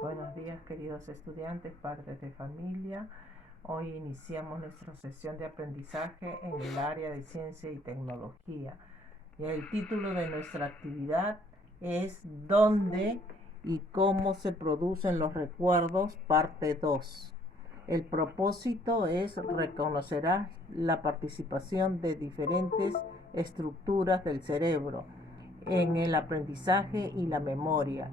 Buenos días, queridos estudiantes, padres de familia. Hoy iniciamos nuestra sesión de aprendizaje en el área de ciencia y tecnología. Y el título de nuestra actividad es ¿Dónde y cómo se producen los recuerdos? Parte 2. El propósito es reconocer la participación de diferentes estructuras del cerebro en el aprendizaje y la memoria,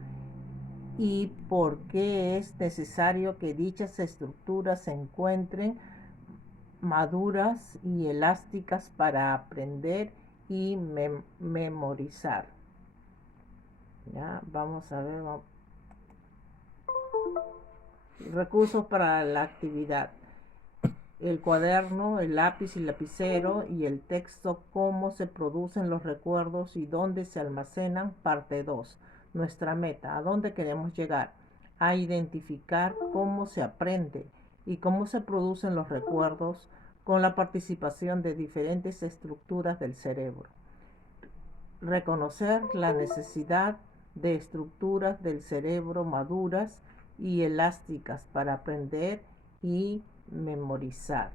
y por qué es necesario que dichas estructuras se encuentren maduras y elásticas para aprender y memorizar. Ya, vamos a ver. Recursos para la actividad: el cuaderno, el lápiz y lapicero y el texto Cómo se producen los recuerdos y dónde se almacenan, parte 2. Nuestra meta: ¿a dónde queremos llegar? A identificar cómo se aprende y cómo se producen los recuerdos con la participación de diferentes estructuras del cerebro. Reconocer la necesidad de estructuras del cerebro maduras y elásticas para aprender y memorizar.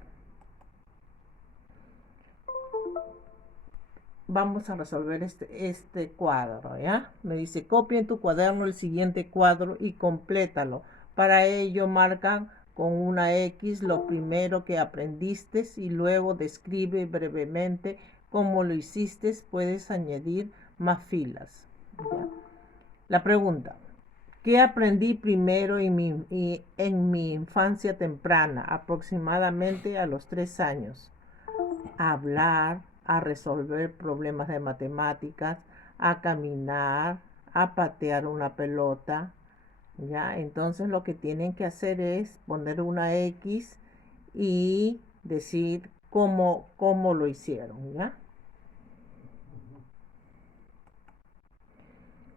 Vamos a resolver este cuadro, ¿ya? Me dice, copia en tu cuaderno el siguiente cuadro y complétalo. Para ello marcan con una X lo primero que aprendiste y luego describe brevemente cómo lo hiciste. Puedes añadir más filas, ¿ya? La pregunta: ¿qué aprendí primero en mi infancia temprana, aproximadamente a los 3 años? A hablar, a resolver problemas de matemáticas, a caminar, a patear una pelota, ¿ya? Entonces lo que tienen que hacer es poner una X y decir cómo lo hicieron, ¿ya?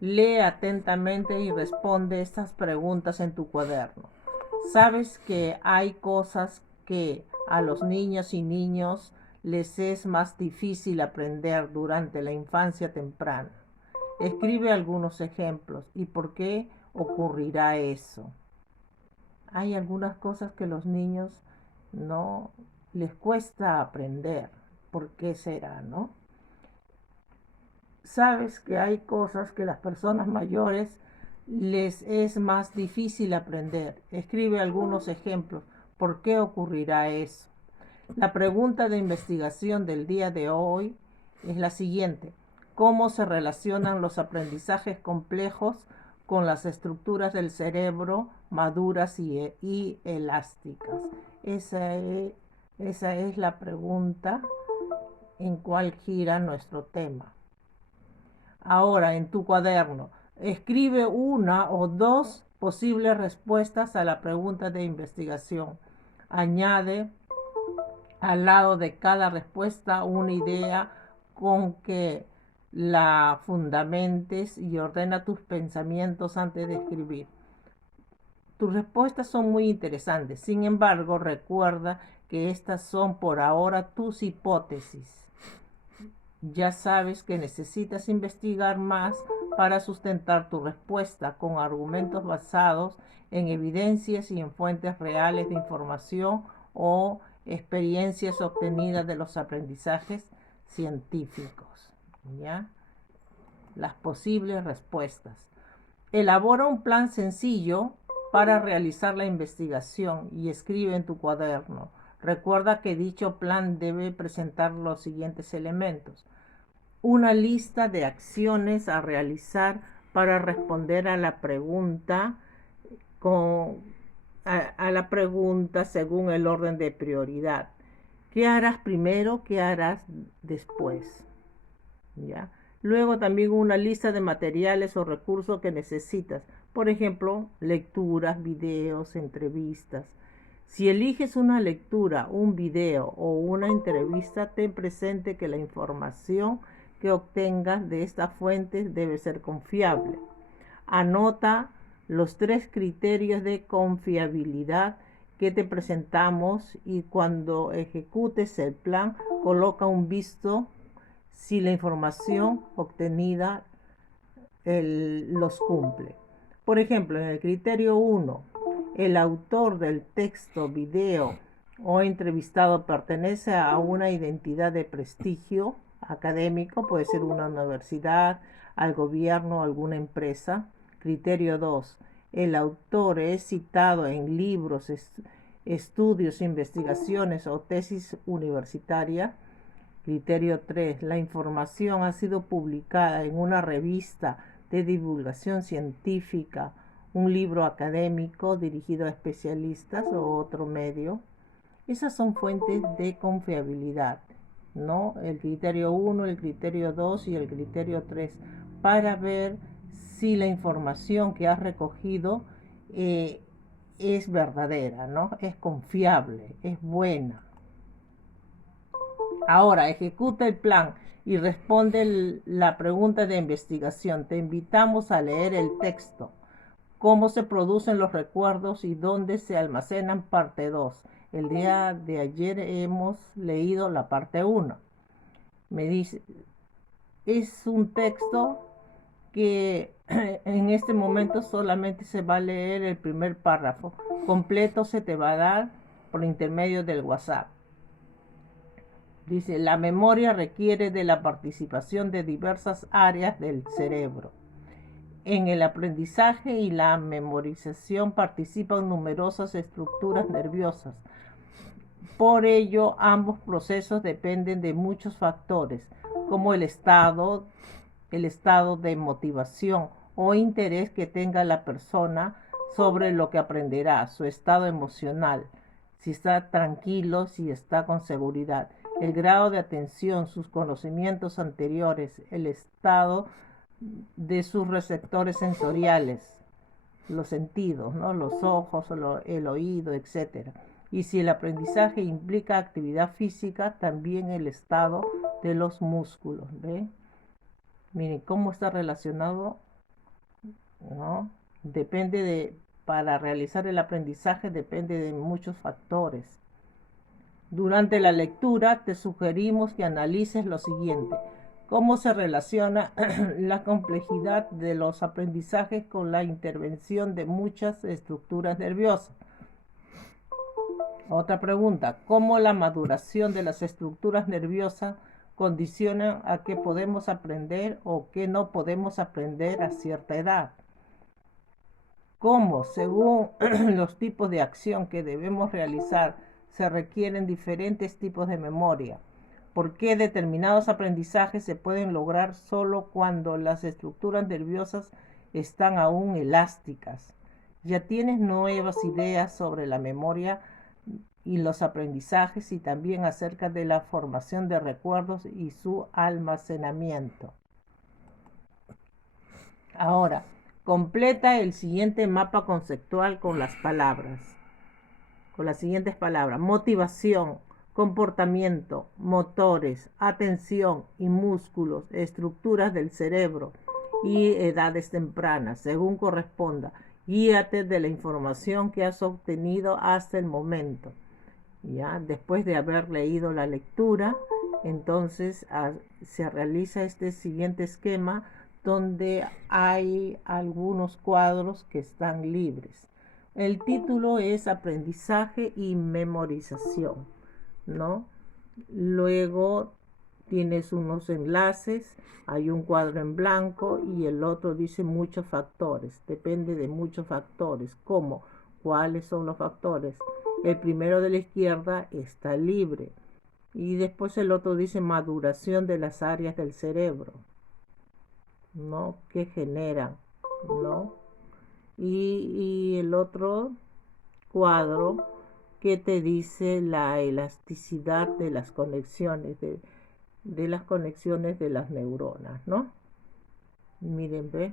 Lee atentamente y responde estas preguntas en tu cuaderno. ¿Sabes que hay cosas que a los niños y niños les es más difícil aprender durante la infancia temprana? Escribe algunos ejemplos y por qué ocurrirá eso. Hay algunas cosas que los niños no les cuesta aprender. ¿Por qué será, no? Sabes que hay cosas que a las personas mayores les es más difícil aprender. Escribe algunos ejemplos. ¿Por qué ocurrirá eso? La pregunta de investigación del día de hoy es la siguiente: ¿cómo se relacionan los aprendizajes complejos con las estructuras del cerebro maduras y elásticas? Esa es la pregunta en cual gira nuestro tema. Ahora, en tu cuaderno, escribe una o dos posibles respuestas a la pregunta de investigación. Añade al lado de cada respuesta una idea con que la fundamentes y ordena tus pensamientos antes de escribir. Tus respuestas son muy interesantes. Sin embargo, recuerda que estas son por ahora tus hipótesis. Ya sabes que necesitas investigar más para sustentar tu respuesta con argumentos basados en evidencias y en fuentes reales de información o experiencias obtenidas de los aprendizajes científicos, ¿ya? Las posibles respuestas: elabora un plan sencillo para realizar la investigación y escribe en tu cuaderno. Recuerda que dicho plan debe presentar los siguientes elementos: una lista de acciones a realizar para responder a la pregunta según el orden de prioridad. ¿Qué harás primero? ¿Qué harás después? ¿Ya? Luego también una lista de materiales o recursos que necesitas. Por ejemplo, lecturas, videos, entrevistas. Si eliges una lectura, un video o una entrevista, ten presente que la información que obtengas de estas fuentes debe ser confiable. Anota los 3 criterios de confiabilidad que te presentamos y cuando ejecutes el plan, coloca un visto si la información obtenida los cumple. Por ejemplo, en el criterio 1, el autor del texto, video o entrevistado pertenece a una identidad de prestigio académico, puede ser una universidad, al gobierno, alguna empresa. Criterio 2, el autor es citado en libros, estudios, investigaciones o tesis universitaria. Criterio 3, la información ha sido publicada en una revista de divulgación científica, un libro académico dirigido a especialistas o otro medio. Esas son fuentes de confiabilidad, ¿no? El criterio 1, el criterio 2 y el criterio 3, para ver si la información que has recogido es verdadera, ¿no? Es confiable, es buena. Ahora, ejecuta el plan y responde la pregunta de investigación. Te invitamos a leer el texto. Cómo se producen los recuerdos y dónde se almacenan, parte 2. El día de ayer hemos leído la parte 1. Me dice, es un texto que en este momento solamente se va a leer el primer párrafo. Completo se te va a dar por intermedio del WhatsApp. Dice, la memoria requiere de la participación de diversas áreas del cerebro. En el aprendizaje y la memorización participan numerosas estructuras nerviosas. Por ello, ambos procesos dependen de muchos factores, como el estado de motivación o interés que tenga la persona sobre lo que aprenderá, su estado emocional, si está tranquilo, si está con seguridad, el grado de atención, sus conocimientos anteriores, el estado de sus receptores sensoriales, los sentidos, ¿no? Los ojos, el oído, etc. Y si el aprendizaje implica actividad física, también el estado de los músculos. ¿Ven? Miren cómo está relacionado, ¿no? Para realizar el aprendizaje depende de muchos factores. Durante la lectura te sugerimos que analices lo siguiente. ¿Cómo se relaciona la complejidad de los aprendizajes con la intervención de muchas estructuras nerviosas? Otra pregunta, ¿cómo la maduración de las estructuras nerviosas condiciona a qué podemos aprender o qué no podemos aprender a cierta edad? ¿Cómo, según los tipos de acción que debemos realizar, se requieren diferentes tipos de memoria? ¿Por qué determinados aprendizajes se pueden lograr solo cuando las estructuras nerviosas están aún elásticas? Ya tienes nuevas ideas sobre la memoria y los aprendizajes y también acerca de la formación de recuerdos y su almacenamiento. Ahora, completa el siguiente mapa conceptual con las siguientes palabras: motivación, comportamiento, motores, atención y músculos, estructuras del cerebro y edades tempranas, según corresponda. Guíate de la información que has obtenido hasta el momento. ¿Ya? Después de haber leído la lectura, entonces se realiza este siguiente esquema donde hay algunos cuadros que están libres. El título es aprendizaje y memorización, ¿no? Luego tienes unos enlaces, hay un cuadro en blanco y el otro dice muchos factores, depende de muchos factores. ¿Cómo? ¿Cuáles son los factores? El primero de la izquierda está libre y después el otro dice maduración de las áreas del cerebro, ¿no? Que generan, ¿no? Y el otro cuadro que te dice la elasticidad de las conexiones, de las conexiones de las neuronas, ¿no? Miren, ve.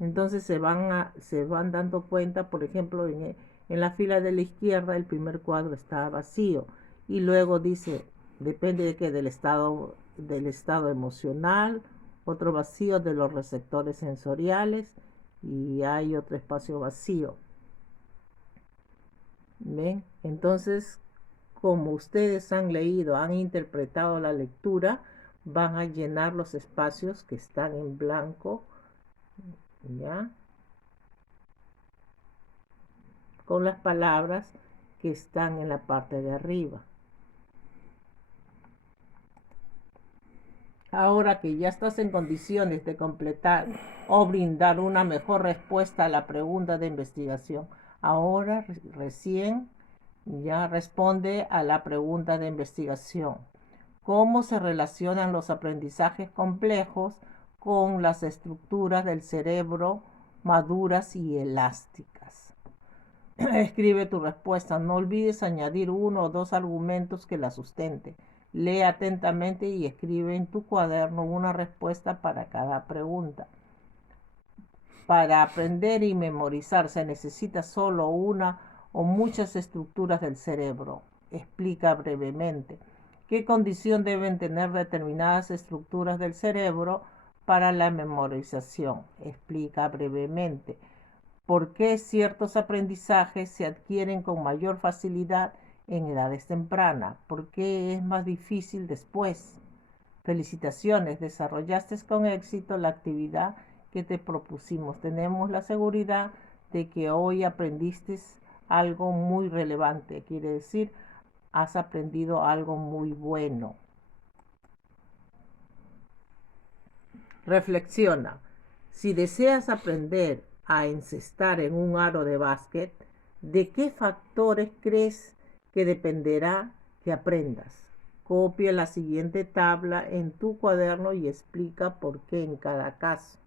Entonces se van dando cuenta, por ejemplo, en la fila de la izquierda el primer cuadro está vacío y luego dice, depende de qué, del estado emocional, otro vacío de los receptores sensoriales y hay otro espacio vacío. ¿Ven? Entonces, como ustedes han leído, han interpretado la lectura, van a llenar los espacios que están en blanco, ¿ya? con las palabras que están en la parte de arriba. Ahora que ya estás en condiciones de completar o brindar una mejor respuesta a la pregunta de investigación, ahora recién ya responde a la pregunta de investigación. ¿Cómo se relacionan los aprendizajes complejos con las estructuras del cerebro maduras y elásticas? Escribe tu respuesta. No olvides añadir 1 o 2 argumentos que la sustenten. Lee atentamente y escribe en tu cuaderno una respuesta para cada pregunta. Para aprender y memorizar se necesita solo una o muchas estructuras del cerebro. Explica brevemente qué condición deben tener determinadas estructuras del cerebro para la memorización. Explica brevemente por qué ciertos aprendizajes se adquieren con mayor facilidad en edades tempranas, por qué es más difícil después. Felicitaciones, desarrollaste con éxito la actividad que te propusimos. Tenemos la seguridad de que hoy aprendiste algo muy relevante, quiere decir, has aprendido algo muy bueno. Reflexiona. Si deseas aprender a encestar en un aro de básquet, ¿de qué factores crees que dependerá que aprendas? Copia la siguiente tabla en tu cuaderno y explica por qué en cada caso.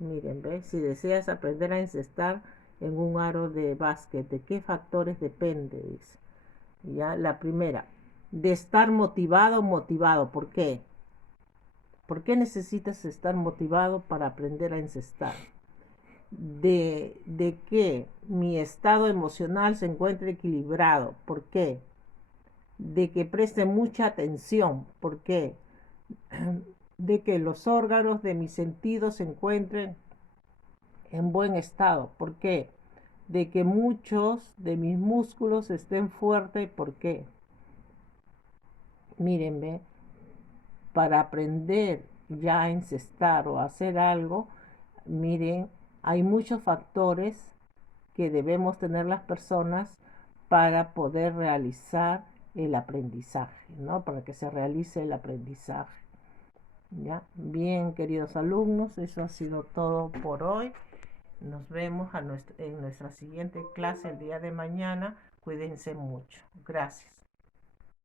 Miren, ¿ves? Si deseas aprender a encestar en un aro de básquet, ¿de qué factores depende? Ya, la primera, de estar motivado o motivado. ¿Por qué? ¿Por qué necesitas estar motivado para aprender a encestar? De que mi estado emocional se encuentre equilibrado. ¿Por qué? De que preste mucha atención. ¿Por qué? De que los órganos de mis sentidos se encuentren en buen estado. ¿Por qué? De que muchos de mis músculos estén fuertes. ¿Por qué? Mírenme, para aprender ya a encestar o a hacer algo, miren, hay muchos factores que debemos tener las personas para poder realizar el aprendizaje, ¿no? Para que se realice el aprendizaje. ¿Ya? Bien, queridos alumnos, eso ha sido todo por hoy. Nos vemos en nuestra siguiente clase el día de mañana. Cuídense mucho. Gracias.